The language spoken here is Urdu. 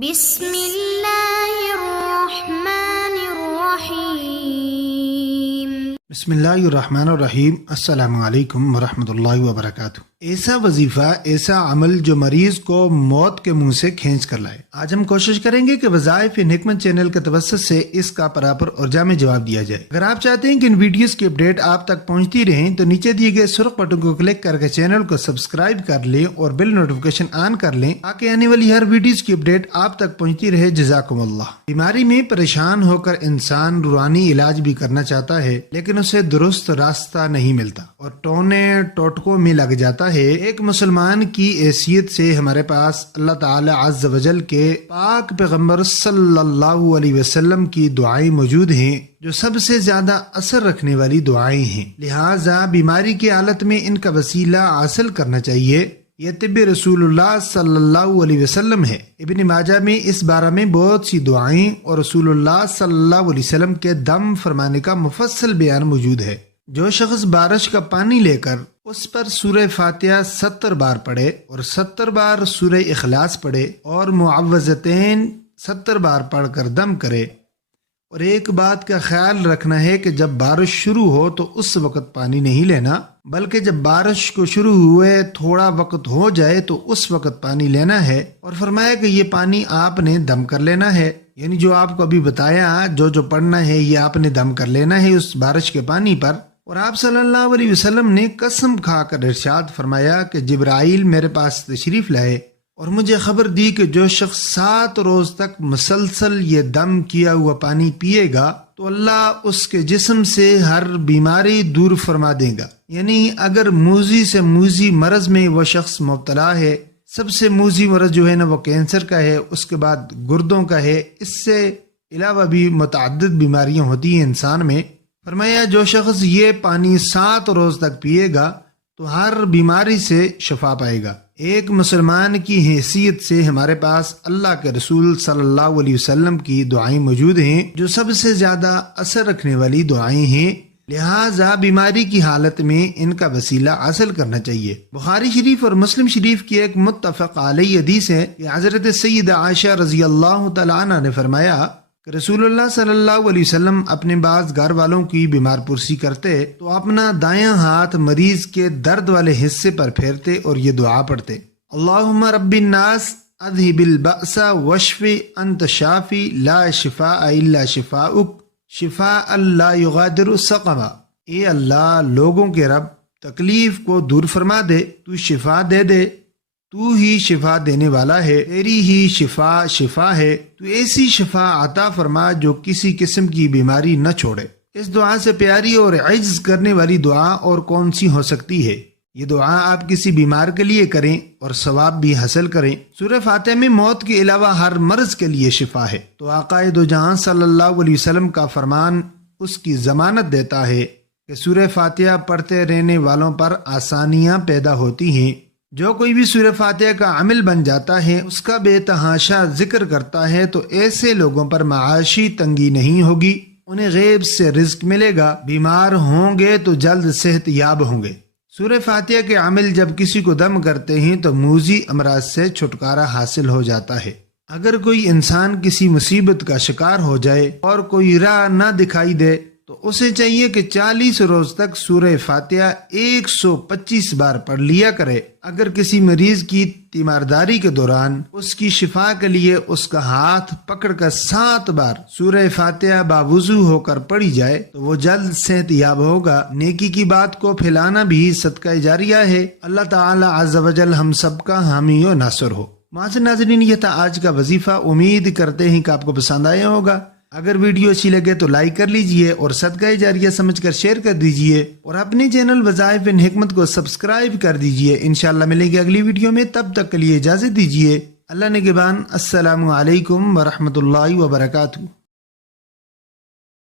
بسم اللہ الرحمن الرحیم۔ بسم اللہ الرحمن الرحیم۔ السلام علیکم ورحمۃ اللہ وبرکاتہ۔ ایسا وظیفہ، ایسا عمل جو مریض کو موت کے منہ سے کھینچ کر لائے۔ آج ہم کوشش کریں گے کہ وظائف حکمت چینل کے توسط سے اس کا پراپر اور جامع جواب دیا جائے۔ اگر آپ چاہتے ہیں کہ ان ویڈیوز کی اپڈیٹ آپ تک پہنچتی رہیں تو نیچے دیے گئے سرخ بٹن کو کلک کر کے چینل کو سبسکرائب کر لیں اور بیل نوٹیفیکیشن آن کر لیں تاکہ آنے والی ہر ویڈیوز کی اپڈیٹ آپ تک پہنچتی رہے۔ جزاکم اللہ۔ بیماری میں پریشان ہو کر انسان روحانی علاج بھی کرنا چاہتا ہے لیکن اسے درست راستہ نہیں ملتا اور ٹونے ٹوٹکوں میں لگ جاتا ہے۔ ایک مسلمان کی حیثیت سے ہمارے پاس اللہ تعالی عز و جل کے پاک پیغمبر صلی اللہ علیہ وسلم کی دعائیں موجود ہیں جو سب سے زیادہ اثر رکھنے والی دعائیں ہیں، لہٰذا بیماری کی حالت میں ان کا وسیلہ حاصل کرنا چاہیے۔ یہ طب رسول اللہ صلی اللہ علیہ وسلم ہے۔ ابن ماجہ میں اس بارے میں بہت سی دعائیں اور رسول اللہ صلی اللہ علیہ وسلم کے دم فرمانے کا مفصل بیان موجود ہے۔ جو شخص بارش کا پانی لے کر اس پر سورہ فاتحہ 70 بار پڑھے اور 70 بار سورہ اخلاص پڑھے اور معوذتین 70 بار پڑھ کر دم کرے، اور ایک بات کا خیال رکھنا ہے کہ جب بارش شروع ہو تو اس وقت پانی نہیں لینا، بلکہ جب بارش کو شروع ہوئے تھوڑا وقت ہو جائے تو اس وقت پانی لینا ہے، اور فرمایا کہ یہ پانی آپ نے دم کر لینا ہے، یعنی جو آپ کو ابھی بتایا جو پڑھنا ہے یہ آپ نے دم کر لینا ہے اس بارش کے پانی پر۔ اور آپ صلی اللہ علیہ وسلم نے قسم کھا کر ارشاد فرمایا کہ جبرائیل میرے پاس تشریف لائے اور مجھے خبر دی کہ جو شخص 7 روز تک مسلسل یہ دم کیا ہوا پانی پیے گا تو اللہ اس کے جسم سے ہر بیماری دور فرما دے گا۔ یعنی اگر موذی سے موذی مرض میں وہ شخص مبتلا ہے، سب سے موذی مرض جو ہے نا وہ کینسر کا ہے، اس کے بعد گردوں کا ہے، اس سے علاوہ بھی متعدد بیماریاں ہوتی ہیں انسان میں، فرمایا جو شخص یہ پانی 7 روز تک پیے گا تو ہر بیماری سے شفا پائے گا۔ ایک مسلمان کی حیثیت سے ہمارے پاس اللہ کے رسول صلی اللہ علیہ وسلم کی دعائیں موجود ہیں جو سب سے زیادہ اثر رکھنے والی دعائیں ہیں، لہٰذا بیماری کی حالت میں ان کا وسیلہ حاصل کرنا چاہیے۔ بخاری شریف اور مسلم شریف کی ایک متفق علیہ حدیث ہے کہ حضرت سیدہ عائشہ رضی اللہ تعالیٰ عنہ نے فرمایا کہ رسول اللہ صلی اللہ علیہ وسلم اپنے بعض گھر والوں کی بیمار پرسی کرتے تو اپنا دایاں ہاتھ مریض کے درد والے حصے پر پھیرتے اور یہ دعا پڑھتے: اللہم رب الناس اذہب البأس واشف انت شافی لا شفاء الا شفاؤک شفاء لا یغادر سقما۔ اے اللہ، لوگوں کے رب، تکلیف کو دور فرما دے، تو شفا دے دے، تو ہی شفا دینے والا ہے، تیری ہی شفا ہے، تو ایسی شفا عطا فرما جو کسی قسم کی بیماری نہ چھوڑے۔ اس دعا سے پیاری اور عجز کرنے والی دعا اور کون سی ہو سکتی ہے؟ یہ دعا آپ کسی بیمار کے لیے کریں اور ثواب بھی حاصل کریں۔ سورہ فاتحہ میں موت کے علاوہ ہر مرض کے لیے شفا ہے، تو آقا دو جہاں صلی اللہ علیہ وسلم کا فرمان اس کی ضمانت دیتا ہے کہ سورہ فاتحہ پڑھتے رہنے والوں پر آسانیاں پیدا ہوتی ہیں۔ جو کوئی بھی سورہ فاتحہ کا عامل بن جاتا ہے، اس کا بے تحاشا ذکر کرتا ہے، تو ایسے لوگوں پر معاشی تنگی نہیں ہوگی، انہیں غیب سے رزق ملے گا، بیمار ہوں گے تو جلد صحت یاب ہوں گے۔ سورہ فاتحہ کے عامل جب کسی کو دم کرتے ہیں تو موذی امراض سے چھٹکارا حاصل ہو جاتا ہے۔ اگر کوئی انسان کسی مصیبت کا شکار ہو جائے اور کوئی راہ نہ دکھائی دے تو اسے چاہیے کہ 40 روز تک سورہ فاتحہ 125 بار پڑھ لیا کرے۔ اگر کسی مریض کی تیمارداری کے دوران اس کی شفا کے لیے اس کا ہاتھ پکڑ کر 7 بار سورہ فاتحہ باوضو ہو کر پڑھی جائے تو وہ جلد صحت یاب ہوگا۔ نیکی کی بات کو پھیلانا بھی صدقہ جاریہ ہے۔ اللہ تعالی عز و جل ہم سب کا حامی و ناصر ہو۔ معزز ناظرین، یہ تھا آج کا وظیفہ۔ امید کرتے ہیں کہ آپ کو پسند آیا ہوگا۔ اگر ویڈیو اچھی لگے تو لائک کر لیجئے اور صدقہ جاریہ سمجھ کر شیئر کر دیجئے، اور اپنے چینل وظائف حکمت کو سبسکرائب کر دیجئے۔ انشاءاللہ ملیں گے اگلی ویڈیو میں، تب تک کے لیے اجازت دیجئے۔ اللہ نگہبان۔ السلام علیکم ورحمۃ اللہ وبرکاتہ۔